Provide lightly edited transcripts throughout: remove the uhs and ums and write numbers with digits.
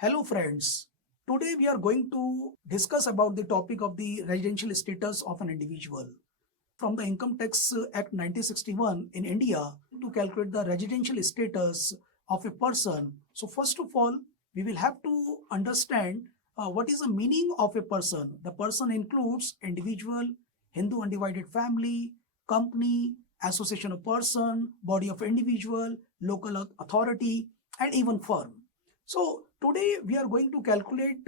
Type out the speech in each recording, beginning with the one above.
Hello friends. Today we are going to discuss about the topic of the residential status of an individual. From the Income Tax Act 1961 in India to calculate the residential status of a person. So first of all, we will have to understand what is the meaning of a person. The person includes individual, Hindu undivided family, company, association of person, body of individual, local authority, and even firm. So today we are going to calculate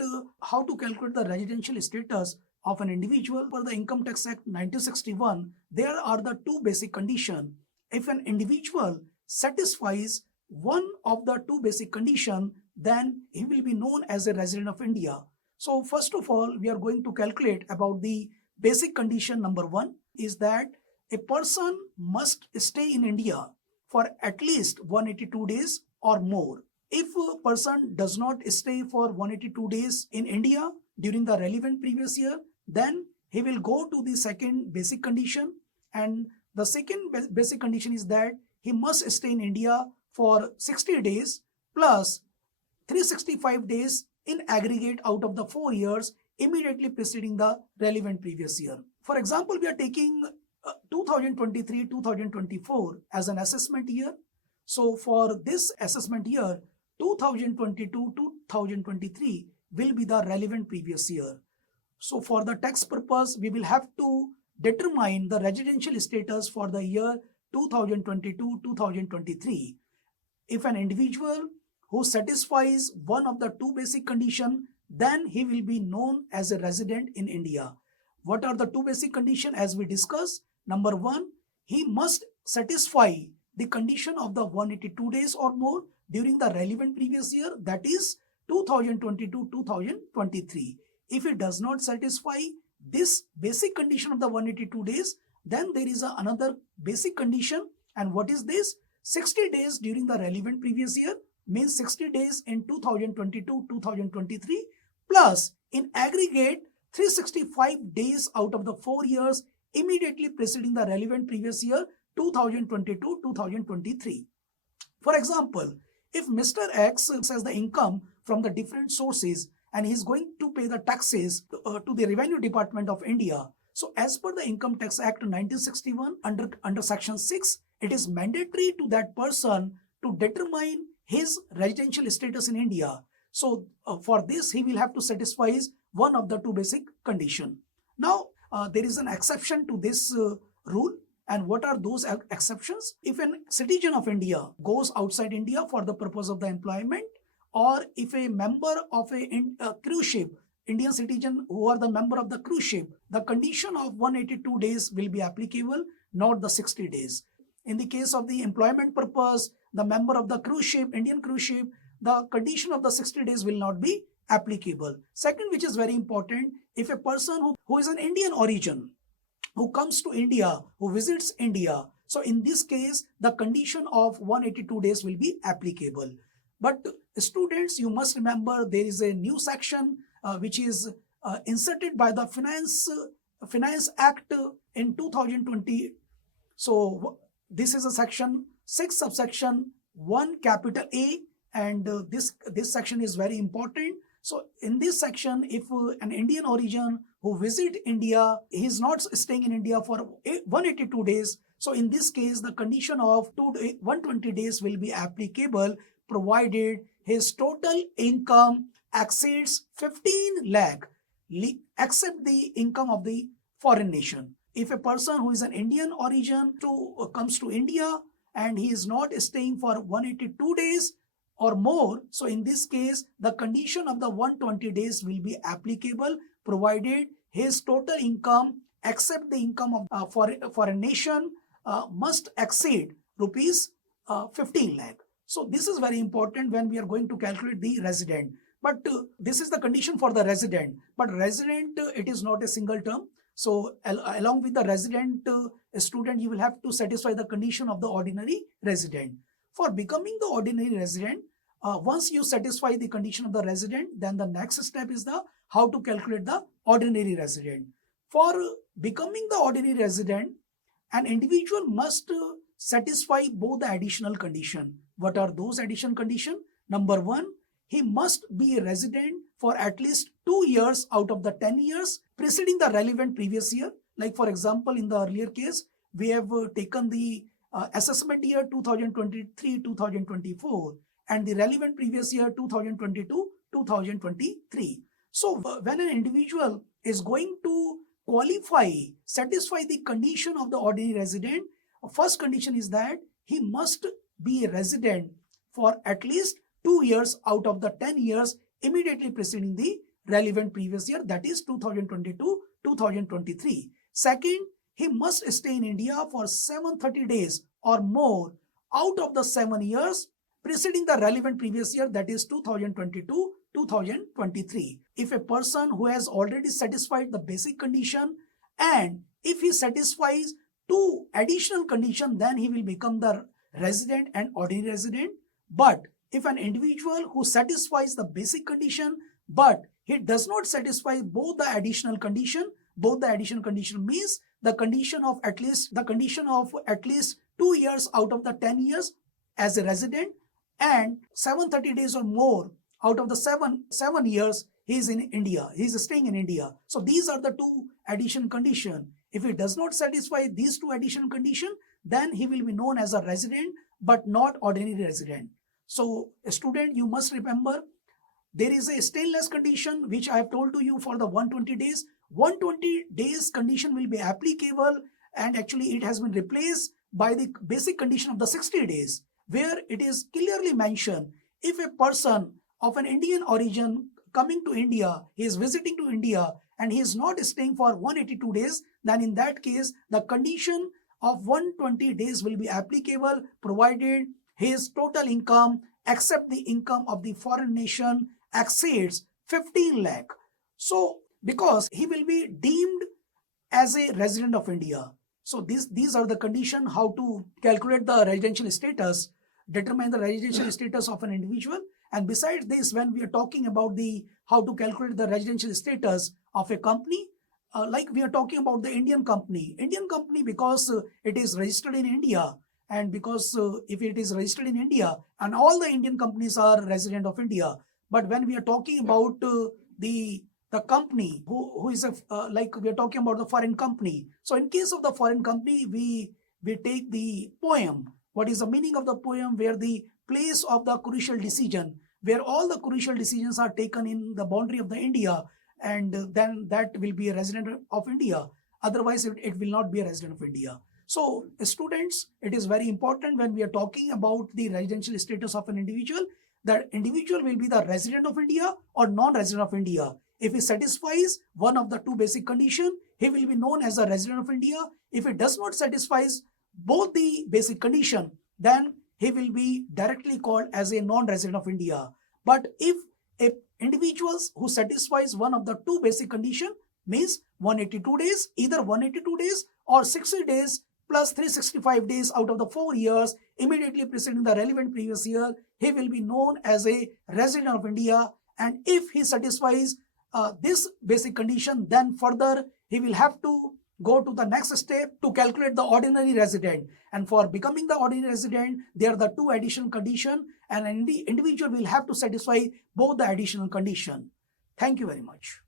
how to calculate the residential status of an individual. For the Income Tax Act 1961, there are the two basic conditions. If an individual satisfies one of the two basic conditions, then he will be known as a resident of India. So first of all, we are going to calculate about the basic condition. Number one is that a person must stay in India for at least 182 days or more. If a person does not stay for 182 days in India during the relevant previous year, then he will go to the second basic condition. And the second basic condition is that he must stay in India for 60 days plus 365 days in aggregate out of the 4 years immediately preceding the relevant previous year. For example, we are taking 2023-2024 as an assessment year. So for this assessment year, 2022-2023 will be the relevant previous year. So for the tax purpose, we will have to determine the residential status for the year 2022-2023. If an individual who satisfies one of the two basic conditions, then he will be known as a resident in India. What are the two basic conditions as we discussed? Number one, he must satisfy the condition of the 182 days or more during the relevant previous year, that is 2022-2023. If it does not satisfy this basic condition of the 182 days, then there is another basic condition. And what is this? 60 days during the relevant previous year means 60 days in 2022-2023 plus in aggregate 365 days out of the 4 years immediately preceding the relevant previous year 2022-2023. For example, if Mr. X has the income from the different sources and he is going to pay the taxes to the Revenue Department of India, so as per the Income Tax Act 1961 under Section 6, it is mandatory to that person to determine his residential status in India. So for this, he will have to satisfy one of the two basic conditions. Now, there is an exception to this rule. And what are those exceptions? If a citizen of India goes outside India for the purpose of the employment, or if a member of a cruise ship, Indian citizen who are the member of the cruise ship, the condition of 182 days will be applicable, not the 60 days. In the case of the employment purpose, the member of the cruise ship, Indian cruise ship, the condition of the 60 days will not be applicable. Second, which is very important, if a person who is an Indian origin, who comes to India, who visits India, so in this case, the condition of 182 days will be applicable. But students, you must remember there is a new section which is inserted by the Finance Act in 2020. So this is a section 6 subsection 1 capital A, and this section is very important. So in this section, if an Indian origin who visit India, he is not staying in India for 182 days. So in this case, the condition of 120 days will be applicable provided his total income exceeds 15 lakh, except the income of the foreign nation. If a person who is an Indian origin comes to India and he is not staying for 182 days or more, so in this case, the condition of the 120 days will be applicable provided his total income except the income of for a nation must exceed rupees 15 lakh. So this is very important when we are going to calculate the resident. But this is the condition for the resident. But resident, it is not a single term. So along with the resident student, you will have to satisfy the condition of the ordinary resident. For becoming the ordinary resident, once you satisfy the condition of the resident, then the next step is how to calculate the ordinary resident. For becoming the ordinary resident, an individual must satisfy both the additional condition. What are those additional conditions? Number one, he must be a resident for at least 2 years out of the 10 years preceding the relevant previous year. Like for example, in the earlier case, we have taken the assessment year 2023-2024 and the relevant previous year 2022-2023. So when an individual is going to satisfy the condition of the ordinary resident, first condition is that he must be a resident for at least 2 years out of the 10 years immediately preceding the relevant previous year, that is 2022-2023. Second, he must stay in India for 730 days or more out of the 7 years preceding the relevant previous year, that is 2022-2023. If a person who has already satisfied the basic condition and if he satisfies 2 additional conditions, then he will become the resident and ordinary resident. But if an individual who satisfies the basic condition but he does not satisfy both the additional condition means the condition of at least 2 years out of the 10 years as a resident and 730 days or more out of the 7 years he is in India, he is staying in India. So these are the 2 additional conditions. If he does not satisfy these 2 additional conditions, then he will be known as a resident but not ordinary resident. So a student, you must remember there is a stainless condition which I have told to you for the 120 days. 120 days condition will be applicable, and actually it has been replaced by the basic condition of the 60 days, where it is clearly mentioned if a person of an Indian origin coming to India, he is visiting to India and he is not staying for 182 days, then in that case the condition of 120 days will be applicable provided his total income except the income of the foreign nation exceeds 15 lakh. So because he will be deemed as a resident of India. So these are the conditions how to calculate the residential status, determine the residential status of an individual. And besides this, when we are talking about the how to calculate the residential status of a company, like we are talking about the Indian company because it is registered in India, and because if it is registered in India and all the Indian companies are resident of India. But when we are talking about the company who is like we are talking about the foreign company. So in case of the foreign company, we take the poem. What is the meaning of the poem? Where the place of the crucial decision, where all the crucial decisions are taken in the boundary of the India, and then that will be a resident of India. Otherwise, it will not be a resident of India. So students, it is very important when we are talking about the residential status of an individual, that individual will be the resident of India or non-resident of India. If he satisfies one of the 2 basic conditions, he will be known as a resident of India. If he does not satisfy both the basic condition, then he will be directly called as a non-resident of India. But if individuals who satisfies one of the 2 basic conditions, means 182 days, either 182 days or 60 days plus 365 days out of the 4 years immediately preceding the relevant previous year, he will be known as a resident of India. And if he satisfies this basic condition, then further he will have to go to the next step to calculate the ordinary resident. And for becoming the ordinary resident, there are the 2 additional conditions, and an individual will have to satisfy both the additional conditions. Thank you very much.